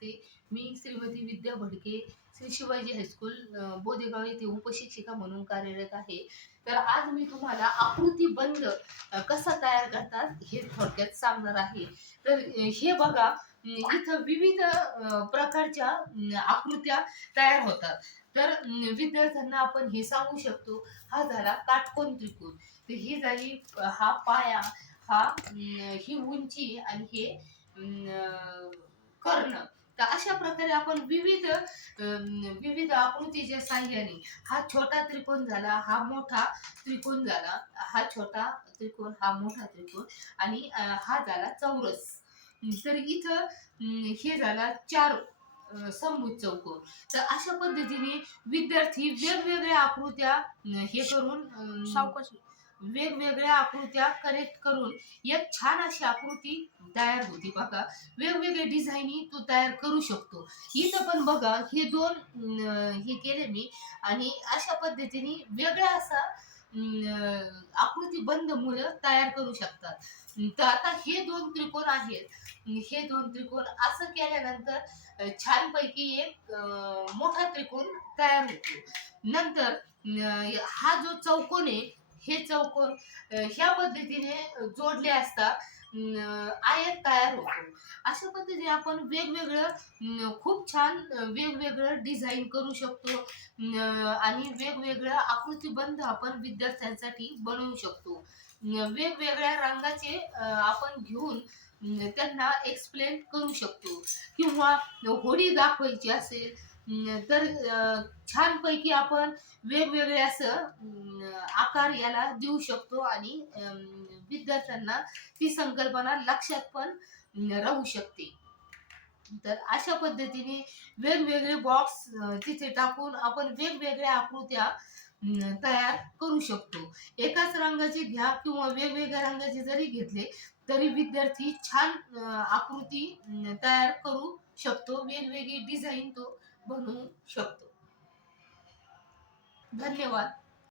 नमस्ते. मी श्रीमती विद्या Bhadke, Shri Shivaji high school Bodegaon येथे उपशिक्षिका म्हणून कार्यरत आहे. तर आज मी तुम्हाला आकृतिबंध कसा तयार करतात हे थोडक्यात सांगणार आहे. तर हे बघा, इथं विविध प्रकारच्या आकृत्या तयार होतात. तर विद्यार्थ्यांना आपण हे सांगू शकतो, हा झाला काटकोन त्रिकोण. तर ही झाली हा पाया, हा ही उंची आणि हे कर्ण. तर अशा प्रकारे आपण विविध आकृतीच्या साहाय्याने हा छोटा त्रिकोण झाला, हा मोठा त्रिकोण झाला, हा छोटा त्रिकोण, हा मोठा त्रिकोण आणि हा झाला चौरस. तर इथं हे झाला चार समभुज चौकोन. तर अशा पद्धतीने विद्यार्थी वेगवेगळ्या आकृत्या हे करून सावकाश. वेगवेगळ्या आकृत्या करेक्ट करून एक छान अशी आकृती तयार होती बघा. वेगवेगळे डिझाईनी तू तयार करू शकतो. इथं पण बघा, हे दोन हे केले मी आणि अशा पद्धतीने वेगळा असा आकृतिबंध मुलं तयार करू शकतात. तर आता हे दोन त्रिकोण आहेत. हे दोन त्रिकोण असं केल्यानंतर छानपैकी एक मोठा त्रिकोण तयार होतो. नंतर हा जो चौकोन आहे, हे चौकोन ह्या पद्धतीने जोडले असता आयत तयार होतो. अशा पद्धतीने आपण वेगवेगळं खूप छान वेगवेगळं डिझाईन करू शकतो आणि वेगवेगळं आकृतिबंध आपण विद्यार्थ्यांसाठी बनवू शकतो. वेगवेगळ्या रंगाचे आपण घेऊन त्यांना एक्सप्लेन करू शकतो किंवा होडी दाखवायची असेल तर छानपैकी आपण वेगवेगळे असं आकार याला देऊ शकतो आणि विद्यार्थ्यांना ती संकल्पना लक्षात पण राहू शकते. तर अशा पद्धतीने वेगवेगळे बॉक्स तिथे टाकून आपण वेगवेगळ्या आकृत्या तयार करू शकतो. एकाच रंगाचे घ्या किंवा वेगवेगळ्या रंगाचे जरी घेतले तरी विद्यार्थी छान आकृती तयार करू शकतो. वेगवेगळी डिझाईन तो बनवू शकतो. धन्यवाद.